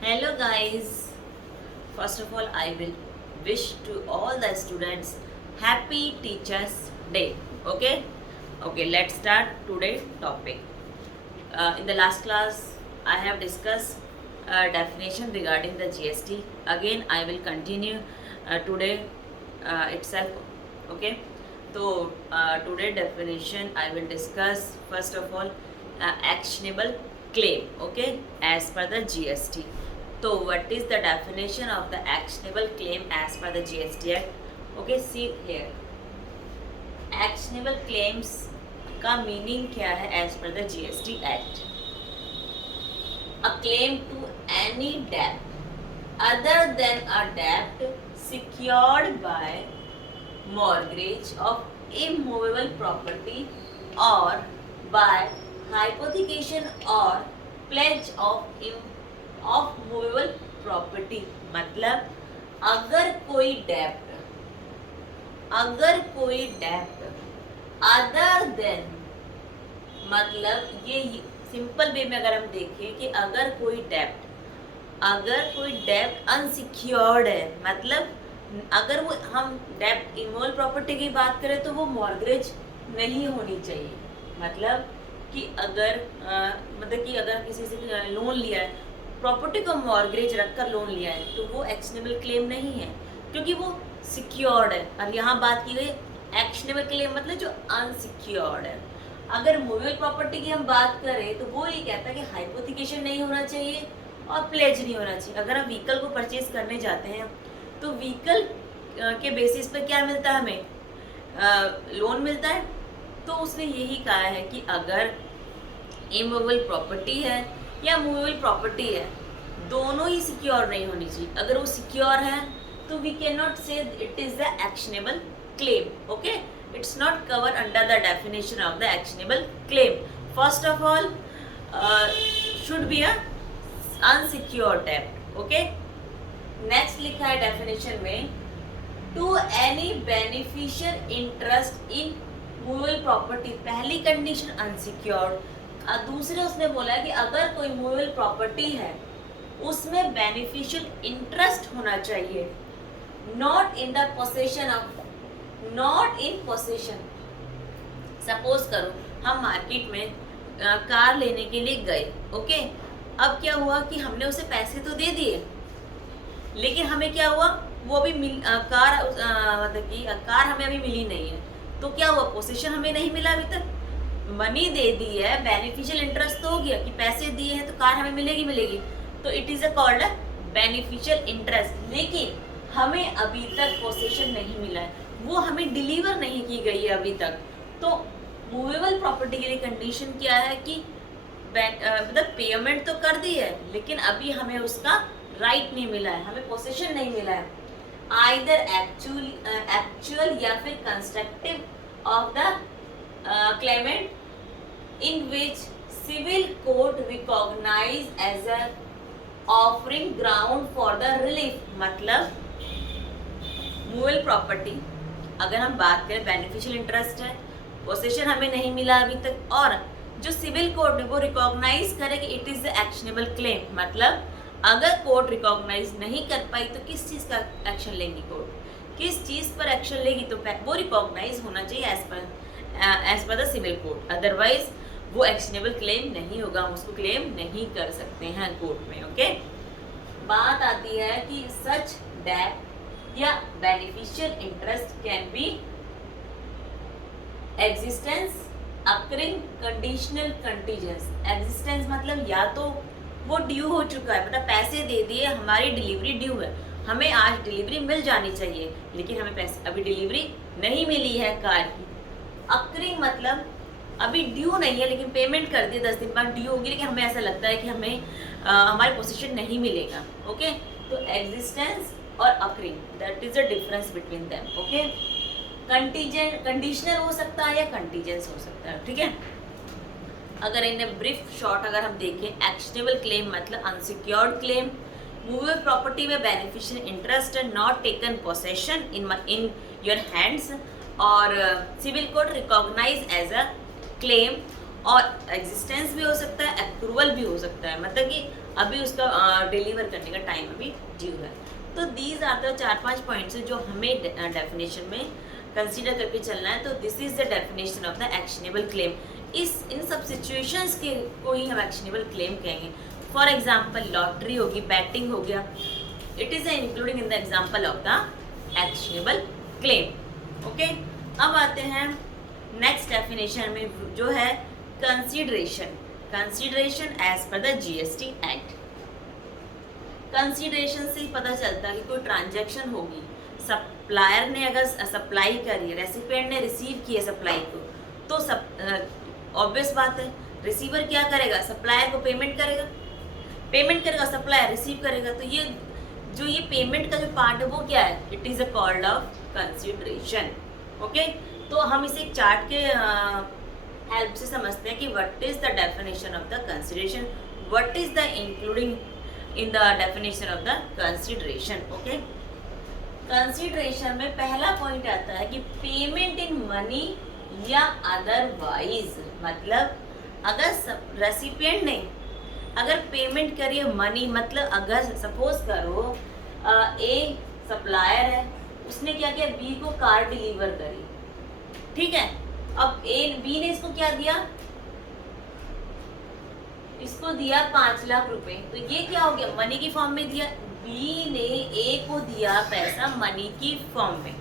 Hello guys. First of all, I will wish to all the students happy Teachers Day. Okay? Okay, let's start today's topic. In the last class, I have discussed definition regarding the GST. Again, I will continue today itself. Okay? So, today definition I will discuss first of all actionable claim. Okay? As per the GST. So what is the definition of the actionable claim as per the GST Act? Okay, see here. Actionable claims का meaning क्या है as per the GST Act? A claim to any debt other than a debt secured by mortgage of immovable property or by hypothecation or pledge of movable property. मतलब अगर कोई डेप्ट other than, मतलब ये simple way में अगर हम देखें कि अगर कोई डेप्ट अनसिक्योर्ड है, मतलब अगर वो हम डेप्ट इमोबल प्रॉपर्टी की बात करें तो वो मॉर्गेज नहीं होनी चाहिए। मतलब कि अगर किसी से लोन लिया है, प्रॉपर्टी को मॉर्गेज रखकर लोन लिया है, तो वो एक्शनेबल क्लेम नहीं है क्योंकि वो सिक्योर्ड है। और यहाँ बात की गई एक्शनेबल क्लेम मतलब जो अनसिक्योर्ड है। अगर मूवेबल प्रॉपर्टी की हम बात करें तो वो ये कहता है कि हाइपोथिकेशन नहीं होना चाहिए और प्लेज नहीं होना चाहिए। अगर हम व्हीकल को परचेज करने जाते हैं तो व्हीकल के बेसिस पर क्या मिलता है, हमें लोन मिलता है। तो उसने यही कहा है कि अगर इमूवेबल प्रॉपर्टी है या मूवेबल प्रॉपर्टी है, दोनों ही सिक्योर नहीं होनी चाहिए। अगर वो सिक्योर है तो we can not say it is the actionable claim. Okay, it's not cover under the definition of the actionable claim. First of all should be a unsecured डेब्ट। ओके, नेक्स्ट लिखा है डेफिनेशन में, to any beneficial interest in movable property. पहली condition unsecured, दूसरे उसने बोला है कि अगर कोई मूवेबल प्रॉपर्टी है उसमें बेनिफिशियल इंटरेस्ट होना चाहिए, नॉट इन पोसेशन। सपोज करो हम मार्केट में कार लेने के लिए गए। ओके, अब क्या हुआ कि हमने उसे पैसे तो दे दिए, लेकिन हमें क्या हुआ, वो अभी मतलब कि कार हमें अभी मिली नहीं है। तो क्या हुआ, पोसेशन हमें नहीं मिला अभी तक। मनी दे दी है, बेनिफिशियल इंटरेस्ट तो हो गया कि पैसे दिए हैं तो कार हमें मिलेगी, तो it is a called beneficial interest. लेकिन हमें अभी तक पोसेशन नहीं मिला है, वो हमें डिलीवर नहीं की गई है अभी तक। तो मूवेबल प्रॉपर्टी के लिए कंडीशन क्या है कि मतलब पेमेंट तो कर दी है लेकिन अभी हमें उसका राइट नहीं मिला है, हमें पोसेशन नहीं मिला है। आइदर एक्चुअल या फिर constructive of the claimant in which civil court recognize as a offering ground for the relief। मतलब मूवेबल प्रॉपर्टी अगर हम बात करें, बेनिफिशियल इंटरेस्ट है, पोसेशन हमें नहीं मिला अभी तक, और जो सिविल कोर्ट है वो रिकॉग्नाइज करे कि it is the actionable claim. मतलब अगर कोर्ट रिकॉग्नाइज नहीं कर पाई तो किस चीज़ का एक्शन लेगी कोर्ट, किस चीज़ पर एक्शन लेगी, तो वो रिकॉग्नाइज होना चाहिए as per the civil court. Otherwise वो एक्शनेबल क्लेम नहीं होगा, हम उसको क्लेम नहीं कर सकते हैं कोर्ट में। ओके, बात आती है कि सच डेट या beneficial interest can be existence occurring conditional contingence. Existence मतलब या तो वो ड्यू हो चुका है, मतलब पैसे दे दिए, हमारी डिलीवरी ड्यू है, हमें आज डिलीवरी मिल जानी चाहिए लेकिन हमें पैसे अभी डिलीवरी नहीं मिली है कार की। अकरिंग मतलब अभी ड्यू नहीं है लेकिन पेमेंट कर दी, 10 दिन बाद ड्यू होगी, लेकिन हमें ऐसा लगता है कि हमें हमारी पोजीशन नहीं मिलेगा। ओके, तो एग्जिस्टेंस और occurring, that is the difference between them. Okay, contingent conditional हो सकता है या कंटीजेंस हो सकता है। ठीक है, अगर इन ब्रीफ शॉर्ट अगर हम देखें, एक्शनेबल क्लेम मतलब अनसिक्योर्ड क्लेम, मूवेबल प्रॉपर्टी में बेनिफिशियल इंटरेस्ट है, not taken possession in your hands, और civil court recognise as a claim, और एग्जिस्टेंस भी हो सकता है, अप्रूवल भी हो सकता है। मतलब कि अभी उसका डिलीवर करने का टाइम अभी ड्यू है। तो दीज आर द 4-5 पॉइंट्स जो हमें डेफिनेशन में कंसीडर करके चलना है। तो this is the definition of the actionable claim. इन सब सिचुएशंस के को ही हम एक्शनेबल क्लेम कहेंगे। फॉर एग्जाम्पल लॉटरी होगी, बैटिंग हो गया, it is including in the example of the actionable claim. Okay, अब आते हैं नेक्स्ट डेफिनेशन में जो है consideration. Consideration as per the GST act. Consideration से ही पता चलता है कि कोई ट्रांजैक्शन होगी, सप्लायर ने अगर सप्लाई करी, रेसिपिएंट ने रिसीव किया सप्लाई को, तो ऑब्वियस बात है रिसीवर क्या करेगा, सप्लायर को पेमेंट करेगा, सप्लायर रिसीव करेगा। तो ये पेमेंट का जो पार्ट है वो क्या है, it is a called off consideration. Okay, तो हम इसे एक चार्ट के हेल्प से समझते हैं कि what is the definition of the consideration, what is the including in the definition of the consideration. Okay, consideration में पहला पॉइंट आता है कि पेमेंट इन मनी या अदरवाइज। मतलब अगर रेसिपिएंट ने अगर पेमेंट करी है मनी, मतलब अगर सपोज करो ए सप्लायर है, उसने क्या किया, बी को कार डिलीवर करी, ठीक है। अब बी ने इसको क्या दिया, इसको दिया 5 लाख रुपए। तो ये क्या हो गया, मनी की फॉर्म में दिया। बी ने ए को दिया पैसा मनी की फॉर्म में।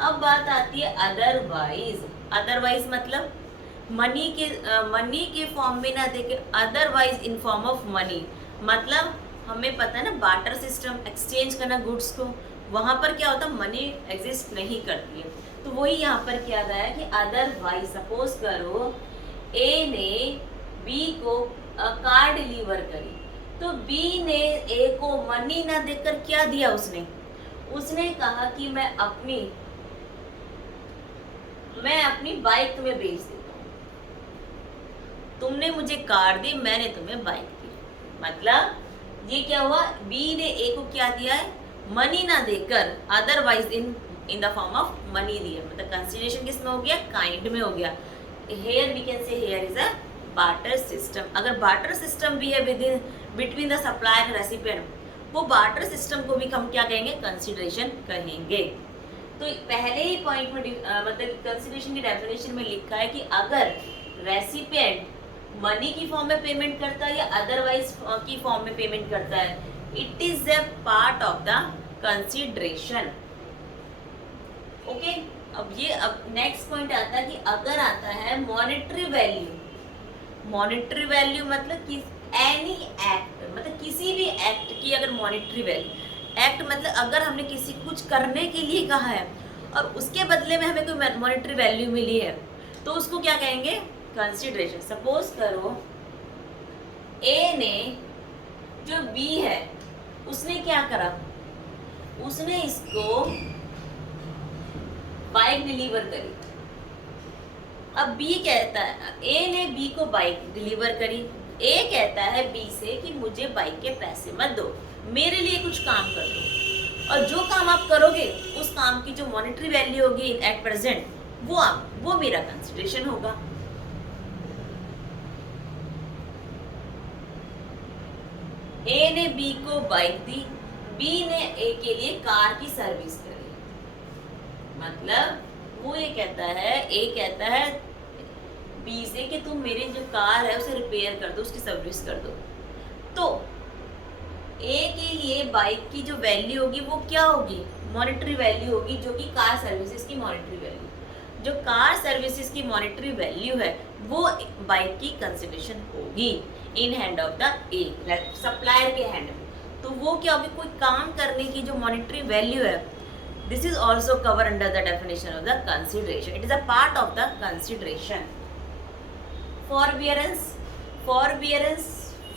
अब बात आती है अदरवाइज। अदरवाइज मतलब मनी के फॉर्म में ना देके otherwise in form of money. मतलब हमें पता है ना बार्टर सिस्टम, एक्सचेंज करना गुड्स को, वहाँ पर क्या होता है, मनी एग्जिस्ट नहीं करती है। तो वही यहाँ पर किया गया है कि अदरवाइज सपोज करो ए ने बी को कार डिलीवर करी, तो बी ने ए को मनी ना देकर क्या दिया, उसने कहा कि मैं अपनी बाइक तुम्हें बेच देता हूँ, तुमने मुझे कार दी, मैंने तुम्हें बाइक दी। मतलब ये क्या हुआ, बी ने ए को क्या दिया है, मनी ना देकर otherwise in the form of money दिया। मतलब कंसीडरेशन किस में हो गया, काइंड में हो गया। Here we can say here is a barter system. अगर बार्टर सिस्टम भी है between the supplier and recipient, वो बार्टर सिस्टम को भी हम क्या कहेंगे, कंसीडरेशन कहेंगे। तो पहले ही पॉइंट में मतलब कंसीडरेशन की डेफिनेशन में लिखा है कि अगर रेसिपिएंट मनी की फॉर्म में पेमेंट करता है या अदरवाइज की फॉर्म में पेमेंट करता है, it is a part of the consideration. Okay, अब नेक्स्ट पॉइंट आता है कि अगर आता है मॉनेटरी वैल्यू। मॉनेटरी वैल्यू मतलब कि एनी एक्ट, मतलब किसी भी एक्ट की अगर मॉनेटरी वैल्यू, एक्ट मतलब अगर हमने किसी कुछ करने के लिए कहा है और उसके बदले में हमें कोई मॉनेटरी वैल्यू मिली है, तो उसको क्या कहेंगे, कंसीडरेशन। सपोज करो ए ने जो बी है उसने क्या करा, उसने इसको बाइक डिलीवर करी। अब बी कहता है, ए ने बी को बाइक डिलीवर करी, ए कहता है बी से कि मुझे बाइक के पैसे मत दो, मेरे लिए कुछ काम कर दो, और जो काम आप करोगे उस काम की जो मॉनेटरी वैल्यू होगी एट प्रेजेंट, वो मेरा कंसीडरेशन होगा। ए ने बी को बाइक दी, बी ने ए के लिए कार की सर्विस करी। मतलब वो ये कहता है, ए कहता है बी से कि तुम मेरी जो कार है उसे रिपेयर कर दो, उसकी सर्विस कर दो। तो ए के लिए बाइक की जो वैल्यू होगी वो क्या होगी, मॉनेटरी वैल्यू होगी, जो कि कार सर्विसेज की मॉनेटरी वैल्यू। जो कार सर्विसेज की मॉनेटरी वैल्यू है वो बाइक की कंसीडरेशन होगी in hand of the A, supplier के हैंड में। तो वो क्या होगी, कोई काम करने की जो मॉनेटरी वैल्यू है, this is also covered under the definition of the consideration. It is a part of the consideration. Forbearance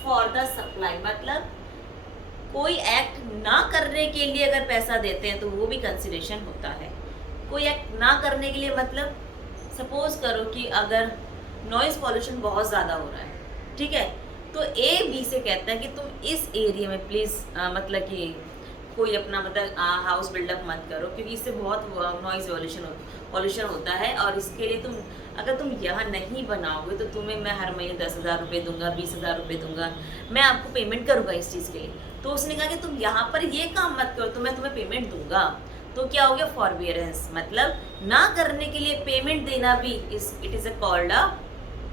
for the supply, मतलब कोई एक्ट ना करने के लिए अगर पैसा देते हैं तो वो भी कंसिडरेशन होता है। कोई एक्ट ना करने के लिए मतलब सपोज करो कि अगर नॉइज पॉल्यूशन बहुत ज़्यादा हो रहा है, ठीक है, तो ए बी से कहता है कि तुम इस एरिया में प्लीज़ मतलब कि कोई अपना मतलब हाउस बिल्डअप मत करो, क्योंकि इससे बहुत नॉइज पॉल्यूशन होता है। और इसके लिए तुम अगर तुम यहाँ नहीं बनाओगे तो तुम्हें मैं हर महीने 10,000 रुपये दूंगा, 20,000 रुपये दूंगा, मैं आपको पेमेंट करूँगा इस चीज़ के लिए। तो उसने कहा कि तुम यहाँ पर ये काम मत करो तो मैं तुम्हें पेमेंट दूंगा। तो क्या हो गया, फॉरबियरेंस, मतलब ना करने के लिए पेमेंट देना भी it is called a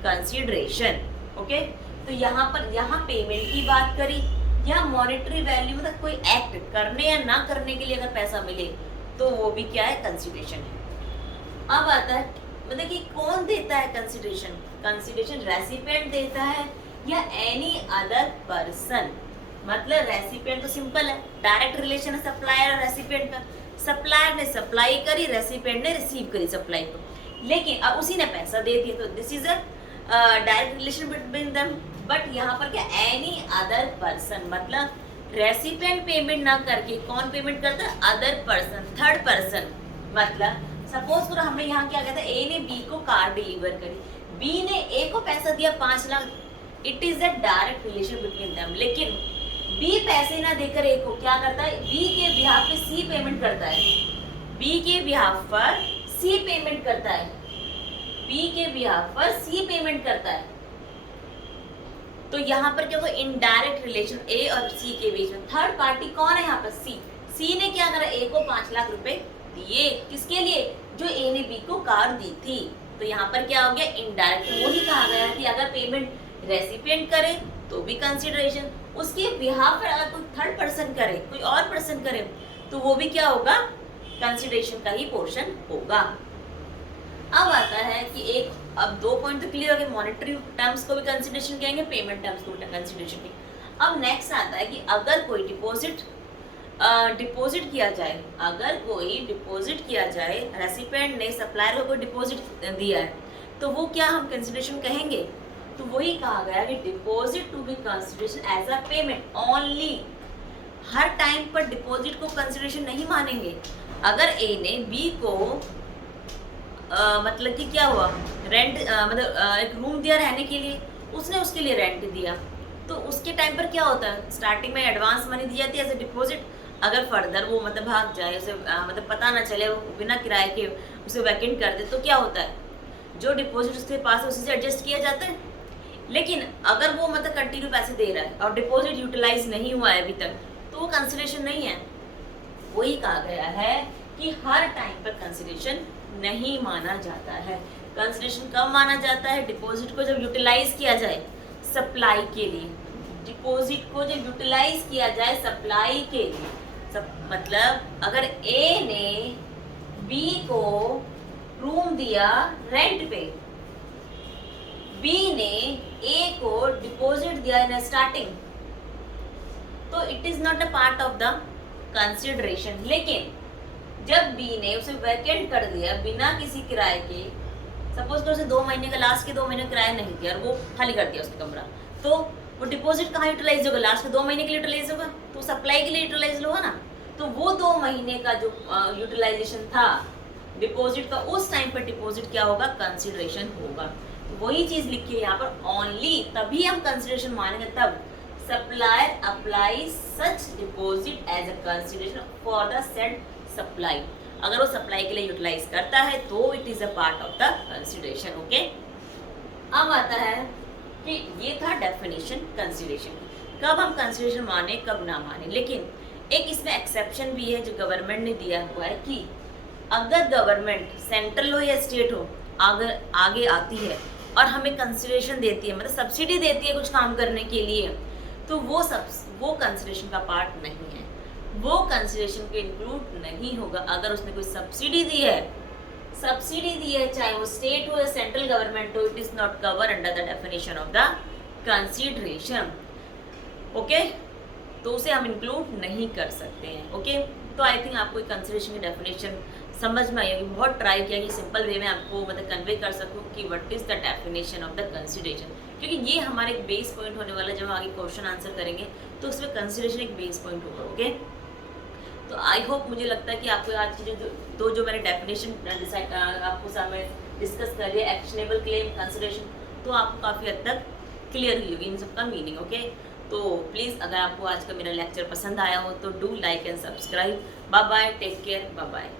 consideration. Okay, तो यहाँ पेमेंट की बात करी, या मॉनेटरी वैल्यू मतलब कोई एक्ट करने या ना करने के लिए अगर पैसा मिले तो वो भी क्या है, कंसिडरेशन है। अब आता है मतलब कि कौन देता है कंसिडरेशन, कंसिडरेशन रेसिपिएंट देता है या एनी अदर पर्सन। मतलब रेसिपिएंट तो सिंपल है, डायरेक्ट रिलेशन है सप्लायर और रेसिपिएंट का। सप्लायर ने सप्लाई करी, रेसिपिएंट ने रिसीव करी सप्लाई को, लेकिन अब उसी ने पैसा दे दिया, तो this is a direct relation between them. But यहाँ पर क्या, एनी अदर पर्सन, मतलब रेसिपिएंट पेमेंट ना करके कौन पेमेंट करता है, अदर पर्सन, थर्ड पर्सन। मतलब सपोज करो हमने यहाँ क्या कहता है, ए ने बी को कार डिलीवर करी, बी ने ए को पैसा दिया 5 lakh, it is a direct relation between them. लेकिन बी पैसे ना देकर ए को क्या करता है, बी के बिहाफ पे सी पेमेंट करता है, बी के बिहाफ पर सी पेमेंट करता है, बी के बिहाफ पर सी पेमेंट करता है। तो यहाँ पर क्या होगा, इनडायरेक्ट रिलेशन ए और सी के बीच में। थर्ड पार्टी कौन है यहाँ पर, सी। सी ने क्या करा, ए को 5 लाख रुपए दिए, किसके लिए, जो ए ने बी को कार दी थी। तो यहाँ पर क्या हो गया, इनडायरेक्ट। वही कहा गया कि अगर पेमेंट रेसिपिएंट करे तो भी कंसिडरेशन, उसके बिहाफ पर अगर कोई थर्ड पर्सन करे, कोई और पर्सन करे, तो वो भी क्या होगा, कंसिडरेशन का ही पोर्शन होगा। अब आता है कि एक, अब 2 पॉइंट तो क्लियर हो गए, मॉनेटरी टर्म्स को भी कंसिडरेशन कहेंगे, पेमेंट टर्म्स को भी कंसिडरेशन कहेंगे। अब नेक्स्ट आता है कि अगर कोई डिपॉजिट किया जाए, अगर कोई डिपॉजिट किया जाए, रेसिपिएंट ने सप्लायर को कोई डिपॉजिट दिया है, तो वो क्या हम कंसिडरेशन कहेंगे। तो वही कहा गया कि deposit to be consideration as a payment only. हर टाइम पर डिपॉजिट को कंसिडरेशन नहीं मानेंगे। अगर ए ने बी को मतलब कि क्या हुआ, रेंट मतलब एक रूम दिया रहने के लिए, उसने उसके लिए रेंट दिया, तो उसके टाइम पर क्या होता है, स्टार्टिंग में एडवांस मनी दी जाती है एज ए डिपॉजिट। अगर फर्दर वो मतलब भाग जाए, उसे मतलब पता ना चले, वो बिना किराए के उसे वैकेंट कर दे, तो क्या होता है, जो डिपॉजिट उसके पास है उसी से एडजस्ट किया जाता है। लेकिन अगर वो मतलब कंटिन्यू पैसे दे रहा है और डिपॉजिट यूटिलाइज नहीं हुआ है अभी तक, तो वो कंसिडरेशन नहीं है। वही कहा गया है कि हर टाइम पर कंसिडरेशन नहीं माना जाता है। कंसिडरेशन कब माना जाता है, डिपॉजिट को जब यूटिलाइज किया जाए सप्लाई के लिए, डिपॉजिट को जब यूटिलाइज किया जाए सप्लाई के लिए। मतलब अगर ए ने बी को रूम दिया रेंट पे, बी ने ए को डिपॉजिट दिया इन स्टार्टिंग, तो it is not a part of the consideration. लेकिन जब बी ने उसे वैकेंट कर दिया बिना किसी किराए के, सपोज तो उसे 2 महीने का, लास्ट के 2 महीने किराया नहीं दिया और वो खाली कर दिया उसका कमरा, तो वो डिपॉजिट कहाँ यूटिलाइज होगा, लास्ट के 2 महीने के लिए यूटिलाइज होगा, तो सप्लाई के लिए यूटिलाइज होगा ना। तो वो 2 महीने का जो यूटिलाइजेशन था डिपॉजिट का, उस टाइम पर डिपॉजिट क्या होगा, कंसिडरेशन होगा। तो वही चीज लिखी है यहाँ पर, ओनली तभी हम कंसिडरेशन मानेंगे तब supplier apply such deposit as a consideration for the said supply. अगर वो सप्लाई के लिए यूटिलाइज करता है तो it is a part of the consideration. Okay, अब आता है कि ये था डेफिनेशन कंसिडरेशन, कब हम कंसिडरेशन माने कब ना माने। लेकिन एक इसमें एक्सेप्शन भी है जो गवर्नमेंट ने दिया हुआ है कि अगर गवर्नमेंट सेंट्रल हो या स्टेट हो अगर आगे आती है और हमें कंसिडरेशन देती है, मतलब सब्सिडी देती है कुछ काम करने के लिए, तो वो कंसिडरेशन का पार्ट नहीं है, वो कंसिडरेशन के इंक्लूड नहीं होगा। अगर उसने कोई सब्सिडी दी है चाहे वो स्टेट हो या सेंट्रल गवर्नमेंट हो, it is not cover under the definition of the consideration. Okay, तो उसे हम इंक्लूड नहीं कर सकते हैं। ओके, तो आई थिंक आपको कंसिडरेशन की डेफिनेशन समझ में आई होगी। बहुत ट्राई किया कि सिंपल वे में आपको मतलब कन्वे कर सकूँ कि what is the definition of the consideration, क्योंकि ये हमारे एक बेस पॉइंट होने वाला है। जब हम आगे क्वेश्चन आंसर करेंगे तो उसमें कंसिडरेशन एक बेस पॉइंट होगा। ओके, तो आई होप, मुझे लगता है कि आपको आज की जो मैंने डेफिनेशन डिसाइड आपको सामने डिस्कस कर दिया, एक्शनेबल क्लेम, कंसिडरेशन, तो आपको काफ़ी हद तक क्लियर हुई होगी इन सबका मीनिंग। ओके, तो प्लीज़ अगर आपको आज का मेरा लेक्चर पसंद आया हो तो do like and subscribe. Bye bye, take care, bye bye.